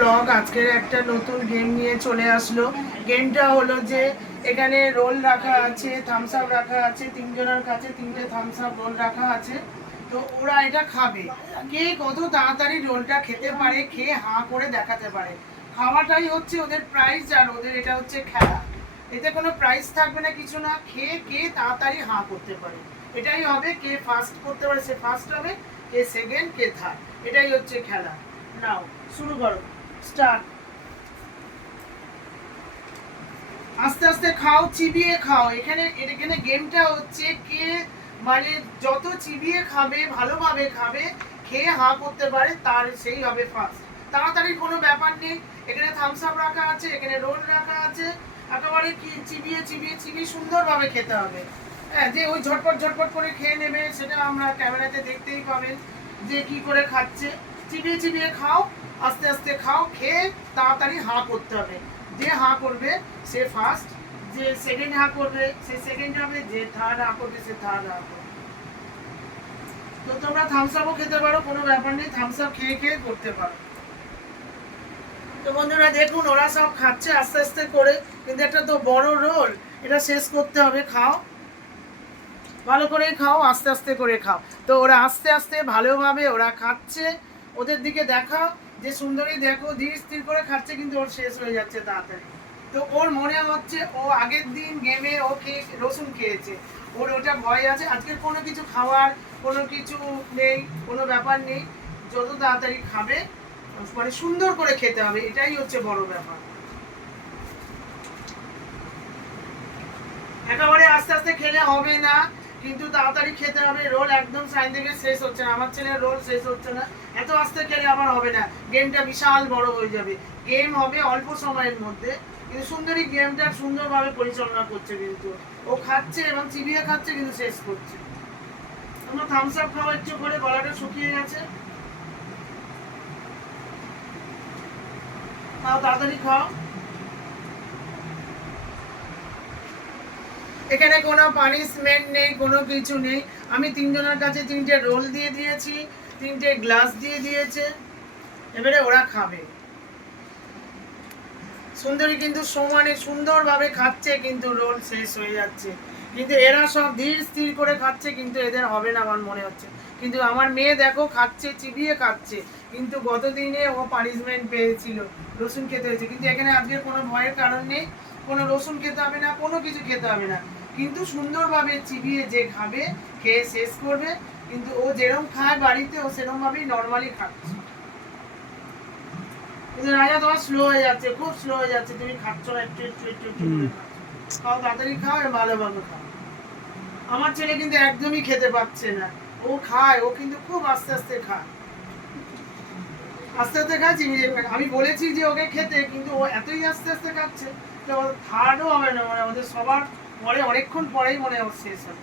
Blog আজকের একটা নতুন গেম নিয়ে চলে আসলো। গেমটা হলো যে এখানে রোল রাখা আছে, থামস আপ রাখা আছে, তিনজনের কাছে তিনটে থামস আপ রোল রাখা আছে। তো ওরা এটা খাবে, কে কত তাড়াতাড়ি রোলটা খেতে পারে, খেয়ে হাঁ করে দেখাতে পারে। খাওয়াটাই হচ্ছে ওদের প্রাইজ, আর ওদের এটা হচ্ছে খেলা। এতে কোনো প্রাইজ থাকবে না, কিছু না, খেয়ে কে তাড়াতাড়ি হাঁ করতে পারে এটাই হবে। কে ফার্স্ট করতে পারে সে ফার্স্ট হবে, কে সেকেন্ড, কে থার্ড, এটাই হচ্ছে খেলা। নাও শুরু করো, স্টার্ট। আস্তে আস্তে খাও, চিবিয়ে খাও। এখানে এখানে গেমটা হচ্ছে কে মানে যত চিবিয়ে খাবে, ভালোভাবে খাবে, খেয়ে হাঁ করতে পারে, তার সেই হবে ফার্স্ট। তাড়াতাড়ি কোনো ব্যাপার নেই। এখানে থামস আপ রাখা আছে, এখানে রোল রাখা আছে। একেবারে কি চিবিয়ে চিবিয়ে চিবিয়ে সুন্দরভাবে খেতে হবে। হ্যাঁ, যে ওই ঝটপট ঝটপট করে খেয়ে নেবে সেটা আমরা ক্যামেরাতে দেখতেই পাবেন যে কি করে খাচ্ছে। চিবিয়ে চিবিয়ে খাও, আস্তে আস্তে খাও, খেয়ে তাড়াতাড়ি হাঁ করতে হবে। যে হাঁ করবে সে ফার্স্ট, যে সেকেন্ড হাঁ করবে সে সেকেন্ড হবে, যে থার্ড হাঁ করবে সে থার্ড হাঁ করবে। তো তোমরা থামস আপও খেতে পারো, কোনো ব্যাপার নেই, থামস আপ খেয়ে খেয়ে করতে পারো। তো বন্ধুরা দেখুন ওরা সব খাচ্ছে আস্তে আস্তে করে, কিন্তু একটা তো বড় রোল, এটা শেষ করতে হবে। খাও, ভালো করে খাও, আস্তে আস্তে করে খাও। তো ওরা আস্তে আস্তে ভালোভাবে ওরা খাচ্ছে। ওদের দিকে দেখাও যে সুন্দরী, দেখো ধীর স্থির করে খাচ্ছে, কিন্তু ওর শেষ হয়ে যাচ্ছে তাড়াতাড়ি। তো ওর মনে হচ্ছে ও আগের দিন গেমে ও খেয়ে রসুন খেয়েছে, ওর ওটা ভয় আছে। আজকের কোনো কিছু খাওয়ার কোনো কিছু নেই, কোনো ব্যাপার নেই। যত তাড়াতাড়ি খাবে মানে সুন্দর করে খেতে হবে, এটাই হচ্ছে বড় ব্যাপার। একেবারে আস্তে আস্তে খেলে হবে না, কিন্তু তাড়াতাড়ি খেতে হবে। রোল একদম সাইন থেকে শেষ হচ্ছে না, আমার ছেলের রোল শেষ হচ্ছে না। এত আস্তে খেলে আবার হবে না, গেমটা বিশাল বড় হয়ে যাবে। গেম হবে অল্প সময়ের মধ্যে, কিন্তু সুন্দরী গেমটা সুন্দরভাবে পরিচালনা করছে। কিন্তু ও খাচ্ছে এবং চিবিয়ে খাচ্ছে, কিন্তু শেষ করছে। তোমরা থামস আপ খাওয়া একটু করে, গলাটা শুকিয়ে গেছে, খাও, তাড়াতাড়ি খাও। এখানে কোনো পানিশমেন্ট নেই, কোনো কিছু নেই। আমি তিনজনের কাছে তিনটে রোল দিয়ে দিয়েছি, তিনটে গ্লাস দিয়ে দিয়েছে, এবারে ওরা খাবে। সুন্দরী কিন্তু সমানে সুন্দরভাবে খাচ্ছে, কিন্তু রোল শেষ হয়ে যাচ্ছে। কিন্তু এরা সব ধীর স্থির করে খাচ্ছে, কিন্তু এদের হবে না আমার মনে হচ্ছে। কিন্তু আমার মেয়ে দেখো খাচ্ছে, চিবিয়ে খাচ্ছে, কিন্তু গত দিনে ও পানিশমেন্ট পেয়েছিল, রসুন খেতে হয়েছে। কিন্তু এখানে আজকে কোনো ভয়ের কারণ নেই, কোনো রসুন খেতে হবে না, কোনো কিছু খেতে হবে না। কিন্তু সুন্দরভাবে চিবিয়ে যে খাবে, খেয়ে শেষ করবে। কিন্তু ও যেরকম খায় বাড়িতে, ও সেরকমভাবেই নর্মালি খাচ্ছে। কিন্তু রাজা তোমার স্লো হয়ে যাচ্ছে, খুব স্লো হয়ে যাচ্ছে, তুমি খাচ্ছ না, একটু একটু একটু একটু করে খাও, তাড়াতাড়ি খাও আর ভালোভাবে খাও। আমার ছেলে কিন্তু একদমই খেতে পাচ্ছে না, ও খায়, ও কিন্তু খুব আস্তে আস্তে খায়, আস্তে আস্তে খাচ্ছে। আমি বলেছি যে ওকে খেতে, কিন্তু ও এতই আস্তে আস্তে খাচ্ছে যে ওর থার্ডও হবে না, মানে ওদের সবার পরে অনেকক্ষণ পরেই মনে হয় শেষ হবে।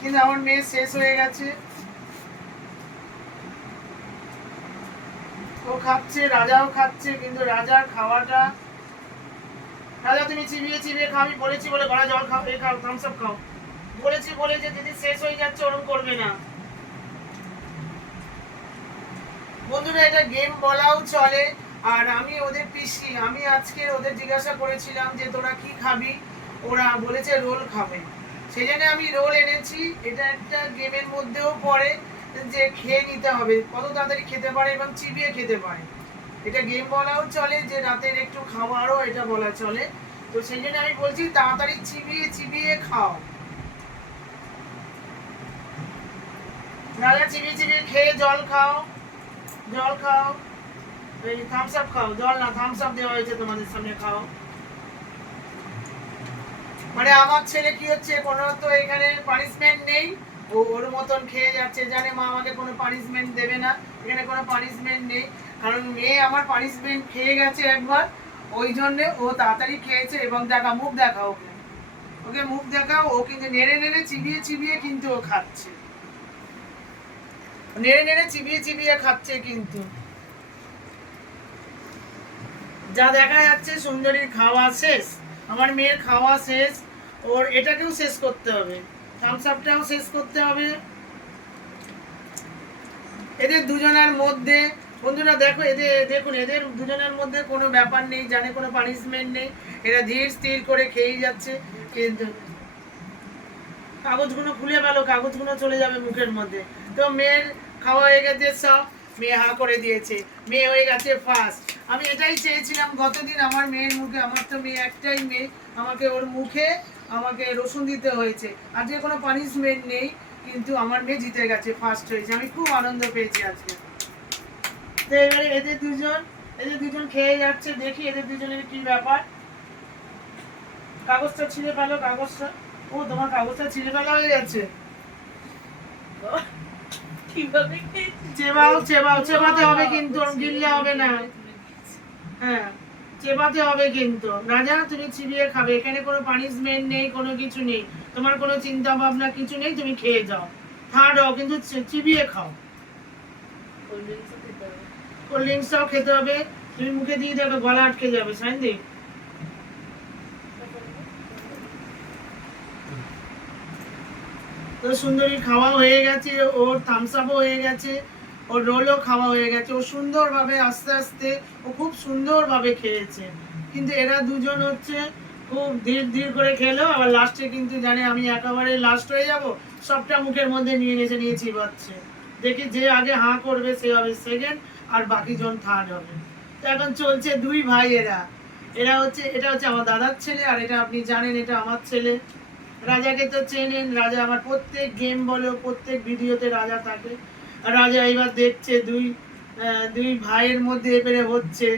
কিন্তু আমার মেয়ে শেষ হয়ে গেছে, ও খাচ্ছে, রাজাও খাচ্ছে, কিন্তু রাজার খাওয়াটা, রাজা তুমি চিবিয়ে চিবিয়ে খাও, আমি বলেছি বলে গলা জল খাও, এই খাও, থামস আপ খাও, বলেছি বলে যে দিদি শেষ হয়ে যাচ্ছে, ওরকম করবে না। বন্ধুরা এটা গেম বলাও চলে। আর আমি ওদের পিসি, আমি আজকে ওদের জিজ্ঞাসা করেছিলাম যে তোরা কি খাবি, ওরা বলেছে রোল খাবে, সেই জন্য আমি রোল এনেছি। এটা একটা গেমের মধ্যেও পড়ে যে খেয়ে নিতে হবে, কত তাড়াতাড়ি খেতে পারে এবং চিবিয়ে খেতে পারে। এটা গেম বলাও চলে, যে রাতের একটু খাওয়ারও এটা বলা চলে। তো সেই জন্য আমি বলছি তাড়াতাড়ি চিবিয়ে চিবিয়ে খাও। রাজা চিবিয়ে চিবিয়ে খেয়ে জল খাও, জল খাও, এই থামস আপ খাও, জল না থামস আপ দেওয়া হয়েছে তোমাদের সামনে, খাও। মানে আমার ছেলে কি হচ্ছে, কোনো তো এখানে পানিশমেন্ট নেই, ও ওর মতন খেয়ে যাচ্ছে, জানে মা আমাকে কোনো পানিশমেন্ট দেবে না। এখানে কোনো পানিশমেন্ট নেই, কারণ মেয়ে আমার পানিশমেন্ট খেয়ে গেছে একবার, ওই জন্যে ও তাড়াতাড়ি খেয়েছে। এবং দেখা, মুখ দেখাও ওকে, ওকে মুখ দেখাও। ও কিন্তু নেড়ে নেড়ে চিবিয়ে চিবিয়ে কিন্তু ও খাচ্ছে, নেড়ে নেড়ে চিবিয়ে চিবিয়ে খাচ্ছে। কিন্তু যা দেখা যাচ্ছে সুন্দরীর খাওয়া শেষ, আমার মেয়ের খাওয়া শেষ, ওর এটাকেও শেষ করতে হবে, থামস আপটাও শেষ করতে হবে। এদের দুজনের মধ্যে বন্ধুরা দেখো, এদের দেখুন, এদের দুজনের মধ্যে কোনো ব্যাপার নেই, জানে কোনো পানিশমেন্ট নেই, এরা ধীর স্থির করে খেয়েই যাচ্ছে। কিন্তু কাগজগুলো খুলে গেল, কাগজগুলো চলে যাবে মুখের মধ্যে। তো মেয়ের খাওয়া হয়ে গেছে সব, মেয়ে হা করে দিয়েছে, মেয়ে হয়ে গেছে ফার্স্ট। আমি এটাই চেয়েছিলাম গতদিন আমার মেয়ের মুখে, আমার তো মেয়ে একটাই মেয়ে, আমাকে ওর মুখে আমাকে রসুন দিতে হয়েছে। আজকে কোনো পানিশমেন্ট নেই, কিন্তু আমার মেয়ে জিতে গেছে, ফার্স্ট হয়েছে, আমি খুব আনন্দ পেয়েছি আজকে। তো এবারে এদের দুজন খেয়ে যাচ্ছে, দেখি এদের দুজনের কি ব্যাপার। কাগজটা ছিঁড়ে পেলো, কাগজটা, ও তোমার কাগজটা ছিঁড়ে ফেলা হয়ে যাচ্ছে। কিভাবে চেবাতে হবে কিন্তু, গিললে হবে না। হ্যাঁ, চেবাতে হবে কিন্তু। রাজা, তুমি চিবিয়ে খাবে, এখানে কোনো পানিশমেন্ট নেই, কোনো কিছু নেই, তোমার কোনো চিন্তা ভাবনা কিছু নেই, তুমি খেয়ে যাও, থার্ড হও, কিন্তু চিবিয়ে খাও। কোল্ড ড্রিঙ্কসটাও খেতে হবে, তুমি মুখে দিয়ে দেবে, গলা আটকে যাবে। সাইন্দি, তো সুন্দরী খাওয়া হয়ে গেছে, ওর থামস আপও হয়ে গেছে, ওর রোলও খাওয়া হয়ে গেছে, ও সুন্দরভাবে আস্তে আস্তে ও খুব সুন্দরভাবে খেয়েছে। কিন্তু এরা দুজন হচ্ছে খুব ধীর ধীর করে খেলো, আবার লাস্টে কিন্তু জানে আমি একেবারে লাস্ট হয়ে যাব, সবটা মুখের মধ্যে নিয়েছি পাচ্ছে। দেখি যে আগে হাঁ করবে সে হবে সেকেন্ড, আর বাকি জন থার্ড হবে। তো এখন চলছে দুই ভাই, এরা হচ্ছে, এটা হচ্ছে আমার দাদার ছেলে, আর এটা আপনি জানেন এটা আমার ছেলে। রাজাকে তো চেনেন, রাজা আমার প্রত্যেক গেম বলো, প্রত্যেক ভিডিওতে রাজা থাকে। রাজা এবার দেখছে দুই ভাইয়ের মধ্যে এবারে হচ্ছে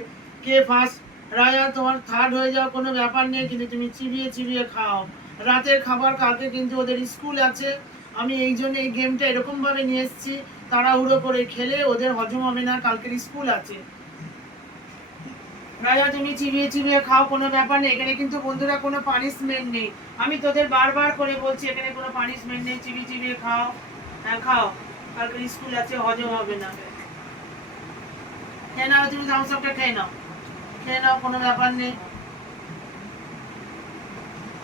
কে ফার্স্ট। রাজা, তোমার থার্ড হয়ে যাওয়া কোনো ব্যাপার নেই, কিন্তু তুমি চিবিয়ে চিবিয়ে খাও। রাতের খাবার কালকে কিন্তু ওদের স্কুল আছে, আমি এই জন্য এই গেমটা এরকমভাবে নিয়ে এসেছি, তাড়াহুড়ো করে খেলে ওদের হজম হবে না, কালকের স্কুল আছে। রাজা, তুমি চিবিয়ে চিবিয়ে খাও, কোনো ব্যাপার নেই, এখানে কিন্তু বন্ধুরা কোনো পানিশমেন্ট নেই। আমি তোদের বারবার করে বলছি এখানে কোনো পানিশমেন্ট নেই, চিবিয়ে চিবিয়ে খাও। হ্যাঁ খাও, কালকে স্কুল আছে, হজম হবে না। খেয়ে নাও, তুমি থামস আপটা খেয়ে নাও, খেয়ে নাও, কোনো ব্যাপার নেই।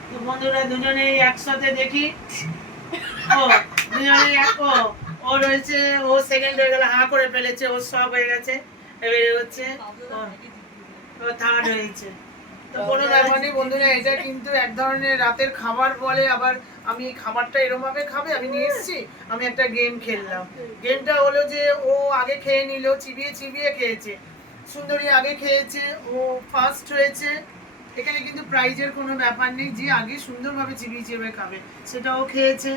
তো বন্ধুরা দুজনে একসাথে দেখি, ও দুজনে ও রয়েছে, ও সেকেন্ড হয়ে গেল, হাঁ করে ফেলেছে, ও সব হয়ে গেছে, এবারে হচ্ছে থার্ড হয়েছে। তো কোনো ব্যাপার নেই বন্ধুরা, এটা কিন্তু এক ধরনের রাতের খাবার বলে। আবার আমি এই খাবারটা এরকম ভাবে খাবে আমি নিয়ে এসেছি, আমি একটা গেম খেললাম। গেমটা হলো যে ও আগে খেয়ে নিল, চিবিয়ে চিবিয়ে খেয়েছে, সুন্দরী আগে খেয়েছে, ও ফার্স্ট হয়েছে। এখানে কিন্তু প্রাইজের কোনো ব্যাপার নেই, যে আগে সুন্দরভাবে চিবিয়ে চিবিয়ে খাবে সেটাও খেয়েছে।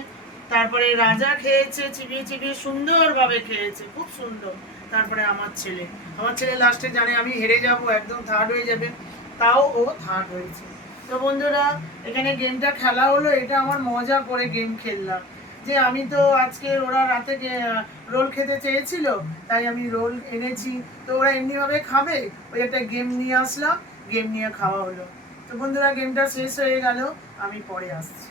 তারপরে রাজা খেয়েছে, চিবিয়ে চিবিয়ে সুন্দরভাবে খেয়েছে, খুব সুন্দর। তারপরে আমার ছেলে লাস্টে জানে আমি হেরে যাব, একদম থার্ড হয়ে যাবে, তাও ও থার্ড হয়েছে। তো বন্ধুরা এখানে গেমটা খেলা হলো, এটা আমার মজা করে গেম খেললাম, যে আমি তো আজকে ওরা রাতে রোল খেতে চেয়েছিল, তাই আমি রোল এনেছি, তো ওরা এমনিভাবে খাবে, ওই একটা গেম নিয়ে আসলাম, গেম নিয়ে খাওয়া হলো। তো বন্ধুরা গেমটা শেষ হয়ে গেল, আমি পরে আসছি।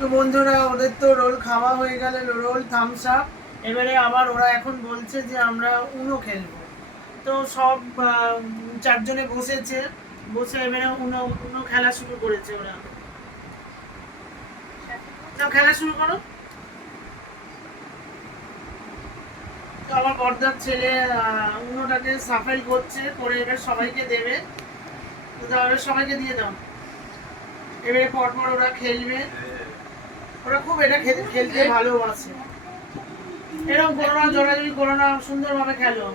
তো বন্ধুরা ওদের তো রোল খাওয়া হয়ে গেল, রোল থামস আপ। এবারে আবার ওরা এখন বলছে যে আমরা উনো খেলবো। তো সব চারজনে বসেছে, বসে এবারে উনো উনো খেলা শুরু করেছে ওরা। খেলা শুরু করো। তো আমার বড়দার ছেলে উনোটাকে সাফাই করছে, করে এবার সবাইকে দেবে। তো তাহলে সবাইকে দিয়ে দাও, এবারে পরপর ওরা খেলবে। ওরা খুব এটা খেলতে ভালোবাসে, এরকম করো না, জোরাজুরি করো না, সুন্দরভাবে খেলো।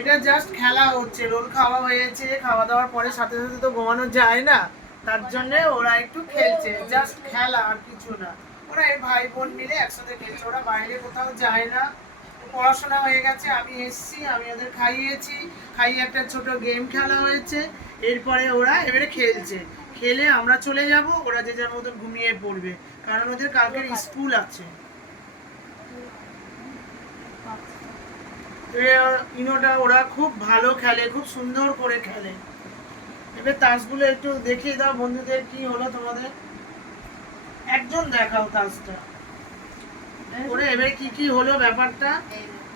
এটা জাস্ট খেলা হচ্ছে, রোল খাওয়া হয়েছে, খাওয়া দাওয়ার পরে সাথে সাথে তো ঘুমানো যায় না, তার জন্য ওরা একটু খেলছে, জাস্ট খেলা আর কিছু না। ওরা এই ভাই বোন মিলে একসাথে খেলছে, ওরা বাইরে কোথাও যায় না। পড়াশোনা হয়ে গেছে, আমি এসছি, আমি ওদের খাইয়েছি, খাইয়ে একটা ছোট গেম খেলা হয়েছে, এরপরে ওরা এবারে খেলছে, খেলে আমরা চলে যাব, ওরা যে যার মতো ঘুমিয়ে পড়বে, কারণ ওদের কালকের স্কুল আছে। ইনোটা ওরা খুব ভালো খেলে, খুব সুন্দর করে খেলে। এবার তাসগুলো একটু দেখিয়ে দাও বন্ধুদের, কি হলো তোমাদের, একজন দেখাও তাসটা ওরে, এবারে কি কি হলো ব্যাপারটা।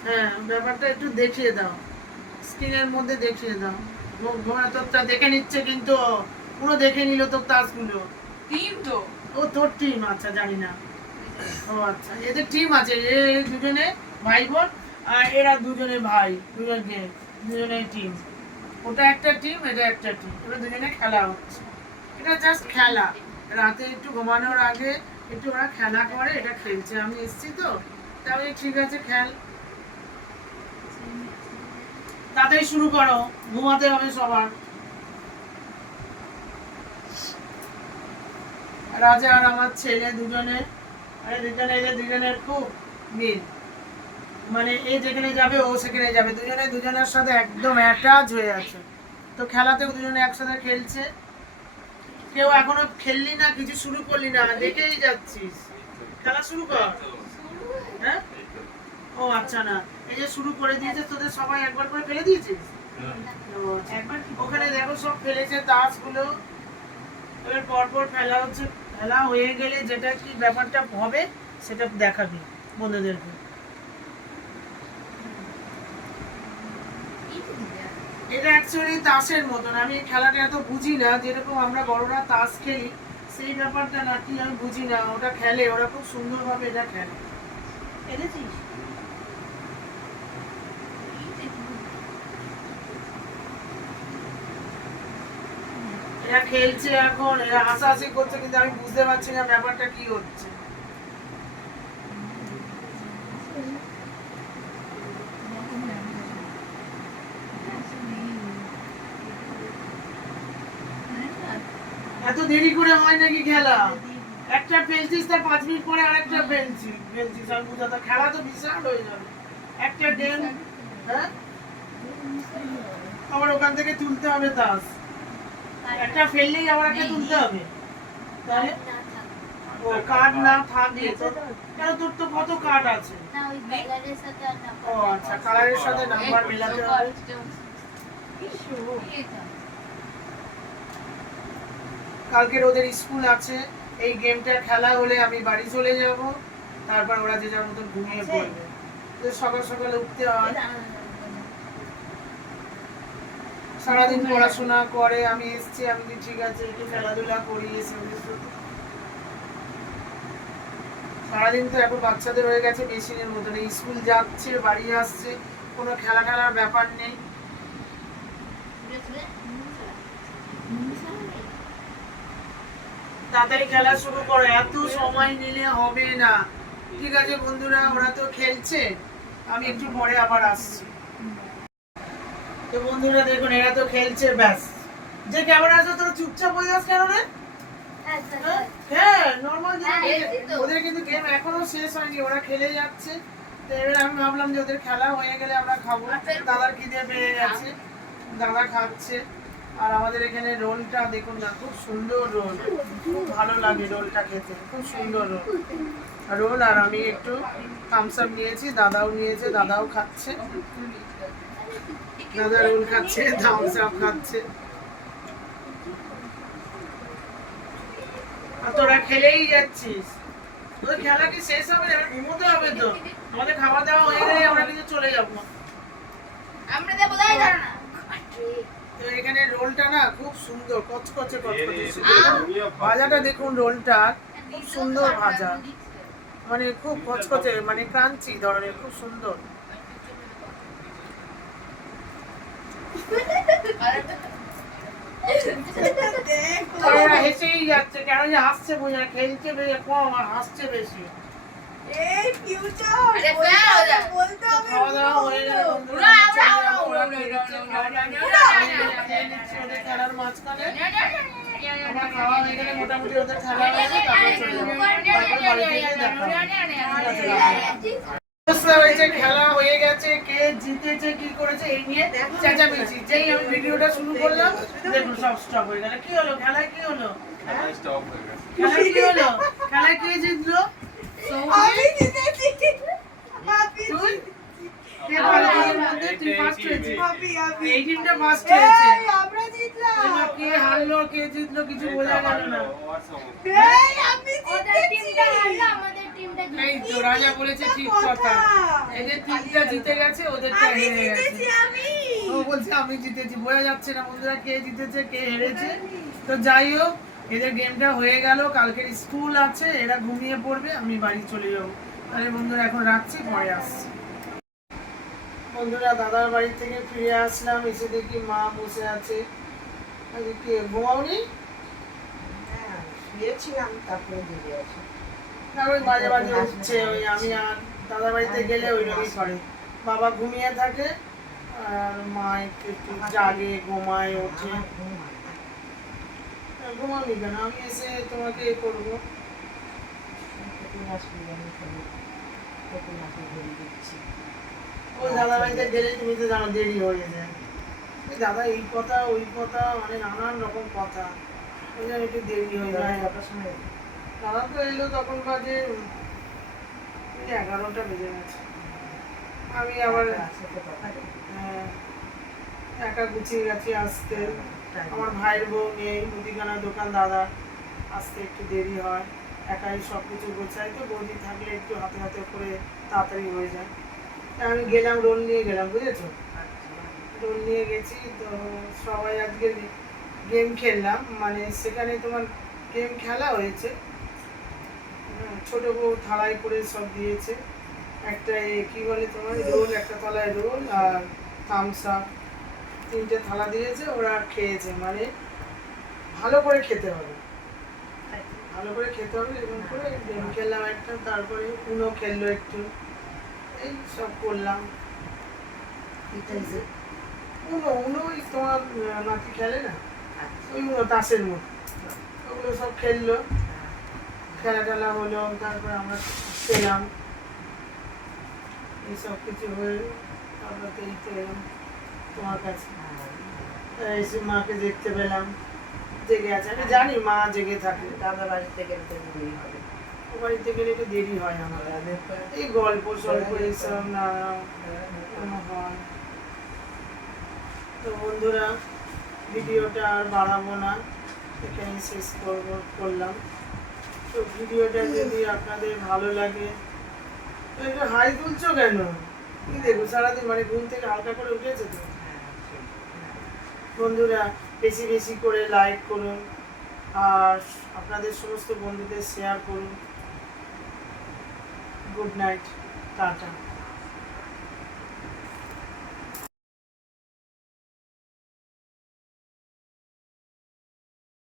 হ্যাঁ, ব্যাপারটা একটু দেখিয়ে দাও, স্ক্রিনের মধ্যে দেখিয়ে দাও। তোরটা দেখে নিচ্ছে কিন্তু, পুরো দেখে নিল তোর তাসগুলো। টিম তো ও তোর টিম, আচ্ছা জানি না। ও আচ্ছা, এদের টিম আছে, এ দুজনে ভাই বোন আর এরা দুজনে ভাই, দুজনে টিম। ওটা একটা টিম, এটা একটা টিম, ওরা দুজনে খেলা হচ্ছে। এটা জাস্ট খেলা, রাতে একটু ঘুমানোর আগে একটু ওরা খেলা করে, এটা খেলছে। আমি এসছি তো, তাহলে ঠিক আছে খেল, তাড়াতাড়ি শুরু করো, ঘুমাতে হবে সবার। রাজা আর আমার ছেলে দুজনে, এদের দুজনের খুব মিল, মানে এ যেখানে যাবে ও সেখানে যাবে, দুজনে দুজনের সাথে একদম অ্যাটাচ হয়ে আছে। তো খেলাতেও দুজনে একসাথে খেলছে। কেউ এখনো খেললি না, কিছু শুরু করলি না, দেখেই যাচ্ছিস। খেলা শুরু কর। হ্যাঁ, ও আচ্ছা, না এই যে শুরু করে দিয়েছে, তোদের সবাই একবার করে ফেলে দিয়েছিস। একবার ওখানে দেখো সব ফেলেছে তাসগুলো, এবার পরপর ফেলা হচ্ছে। খেলা হয়ে গেলে যেটা কি ব্যাপারটা হবে সেটা দেখাবি বন্ধুদেরকে। এটা অ্যাকচুয়ালি তাসের মতন, আমি খেলাটা এত বুঝি না, যেরকম আমরা বড়রা তাস খেলি সেই ব্যাপারটা নাকি আমি বুঝি না। ওটা খেলে, ওরা খুব সুন্দরভাবে এটা খেলে। খেলেছিস? এরা খেলছে এখন, এরা হাসাহাসি করছে, কিন্তু আমি বুঝতে পারছি না ব্যাপারটা কি হচ্ছে। এত দেরি করে হয় নাকি খেলা? একটা ফেলছিস, তার 5 মিনিট পরে আরেকটা ফেলছিস আর বুঝাতে, খেলা তো বিশাল হয়ে যাবে একটা গেম। হ্যাঁ, আবার ওখান থেকে তুলতে হবে তাস, একটা ফেললেই আবার একটা তুলতে হবে। তাহলে ও কার্ড না থাকবে তো, কেন তোর তো কত কার্ড আছে? ও আচ্ছা, কালারের সাথে নাম্বার মেলাতে হবে। কালকে ওদের স্কুল আছে, এই গেমটা খেলা হলে আমি বাড়ি চলে যাব, তারপর ওরা যে যার মতন ঘুমিয়ে পড়বে। তো সকাল সকালে উঠতে হয়, সারাদিন পড়াশোনা করে আমি এসছি, আমি ঠিক আছে একটু খেলাধুলা করি এসে। সারাদিন তো এখন বাচ্চাদের হয়ে গেছে মেশিনের মতন, স্কুল যাচ্ছে বাড়ি আসছে, কোনো খেলা খেলার ব্যাপার নেই। তাড়াতাড়ি খেলা শুরু করো, এত সময় নিলে হবে না। ঠিক আছে বন্ধুরা, ওরা তো খেলছে, আমি একটু পরে আবার আসছি। তো বন্ধুরা দেখুন, এরা তো খেলছে, ব্যাস। যে ক্যামেরা আছে তোরা চুপচাপ হয়ে যাস কেন রে? হ্যাঁ, নরমাল। ওদের কিন্তু গেম এখনো শেষ হয়নি, ওরা খেলে যাচ্ছে। তো এবার আমি ভাবলাম যে ওদের খেলা হয়ে গেলে আমরা খাবো। দাদার খিদে পেয়ে গেছে, দাদা খাচ্ছে। আর আমাদের এখানে রোলটা দেখুন না, খুব সুন্দর রোল, খুব ভালো লাগে রোলটা খেতে, খুব সুন্দর রোল। আর আমি একটু থামস আপ নিয়েছি, দাদাও নিয়েছে, দাদাও খাচ্ছে, দাদা রোল খাচ্ছে, থামস আপ খাচ্ছে। আর তোরা খেলেই যাচ্ছিস, তোদের খেলা কি শেষ হবে না? ঘুমোতে হবে তো, আমাদের খাওয়া দাওয়া হয়ে গেলে আমরা কিন্তু চলে যাবো। আমরা দেবো দাই দাঁড়া না। তো এখানে রোলটা না খুব সুন্দর, কচকচে ভাজাটা দেখুন, রোলটা খুব সুন্দর ভাজা, মানে খুব কচকচে, মানে ক্রাঞ্চি ধরনের, খুব সুন্দর। ওরা হেসেই যাচ্ছে, কেন যে হাসছে বোঝা, খেলছে কম আর হাসছে বেশি। খাওয়া দাওয়া হয়ে গেলে খেলার মাঝখানে আমরা খাওয়া হয়ে গেলে মোটামুটি ওদের খেলা হয়ে গেলে খেলা হয়ে গেছে, কে জিতেছে কি করেছে এই নিয়ে চেঁচামেচি। যেই আমি ভিডিওটা শুরু করলাম দেখুন সব স্টপ হয়ে গেল। কি হলো খেলায়, কি হলো খেলায়, কি হলো খেলায়, কে জিতলো? আমি জিতেছি। তুই কে ভালো টিমের মধ্যে তুই ফার্স্ট হয়েছিস? এই টিমটা ফার্স্ট এই হয়েছে। আমরা জিতলাম। এবার কে হারলো কে জিতলো কিছু বোঝা গেল না। এই আমি ওদের জিতেছি। টিমটা হারলো, আমাদের টিমটা এই তো রাজা বলেছে ঠিক কথা, এদের টিমটা জিতে গেছে, ওদেরটা আমি হেরে গেছে। জিতেছি আমি। ও বলছে আমি জিতেছি, বোঝা যাচ্ছে না বন্ধুরা কে জিতেছে কে হেরেছে। তো যাই হোক, এদের গেমটা হয়ে গেল, কালকের স্কুল আছে, এরা ঘুমিয়ে পড়বে, আমি বাড়ি চলে যাবো। তাহলে বন্ধুরা এখন রাখছি, পরে আসছি। বন্ধুরা দাদার বাড়ি থেকে ফিরে আসলাম, এসে দেখি মা বসে আছে। কি ঘুমাওনি? হ্যাঁ, শুয়েছিলাম, তারপরে জেগে আছি। ওই মাঝে মাঝে উঠছে, ওই আমি আর দাদার বাড়িতে গেলে ওই রকমই করে। বাবা ঘুমিয়ে থাকে আর মা একটু একটু জাগে, ঘুমায়, ওঠে। আমার ঘুম হয় না। ঘুমাবি কেন? আমি এসে তোমাকে এ করবো। প্রতি মাস বিরিয়ানি খাবো, প্রতি মাসে ঘুরে দিচ্ছি। ওই দাদা বাড়িতে গেলে তুমি তো জানো দেরি হয়ে যায়। ওই দাদা এই কথা ওই কথা, মানে নানান রকম কথা, ওই জন্য একটু দেরি হয়ে যায়। কটার সময় দাদা তো এলো তখন বাজে ওই 11টা বেজে গেছে। আমি আবার আসতে কথা নেই। একা গুছিয়ে গেছি আসতে। আমার ভাইয়ের বউ নেই, মুদিখানা দোকান দাদা, আসতে একটু দেরি হয়। একাই সব কিছু গোছাই, তো বৌদি থাকলে একটু হাতে হাতে করে তাড়াতাড়ি হয়ে যায়। তা আমি গেলাম, রোল নিয়ে গেলাম, বুঝেছো? রোল নিয়ে গেছি, তো সবাই আজকে গেম খেললাম, মানে সেখানে তোমার গেম খেলা হয়েছে। ছোট বউ থালায় করে সব দিয়েছে। একটা কি বলে তোমার রোল, একটা থালায় রোল আর থামস আপ, 3টে থালা দিয়েছে, ওরা খেয়েছে। মানে ভালো করে খেতে হবে, ভালো করে খেতে হবে, এরকম করে গেম খেললাম একটা, তারপরে উনো খেললো একটু, এই সব করলাম। উনো উনো ওই তোমার নাতি খেলে না, ওই উনো তাসের মতো, ওগুলো সব খেললো, খেলা টেলা হলো, তারপরে আমরা খেলাম, এই সব কিছু হয়ে তারপরে এই তো এলাম তোমার কাছে। এসে মাকে দেখতে পেলাম, জেগে আছে। আমি জানি মা জেগে থাকে, দাদা বাড়িতে গেলে তো দেরি হবে। ও বাড়িতে গেলে একটু দেরি হয় আমার, এই গল্প সল্প এইসব না হয়। তো বন্ধুরা ভিডিওটা আর বাড়াবো না, এখানে শেষ করলাম। তো ভিডিওটা যদি আপনাদের ভালো লাগে, তো একটু হাই তুলছো কেন? কি দেখো সারাদিন, মানে ঘুম থেকে হালকা করে উঠেছে তো? বন্ধুরা বেশি বেশি করে লাইক করুন আর আপনাদের সমস্ত বন্ধুদের শেয়ার করুন। Good night, tata.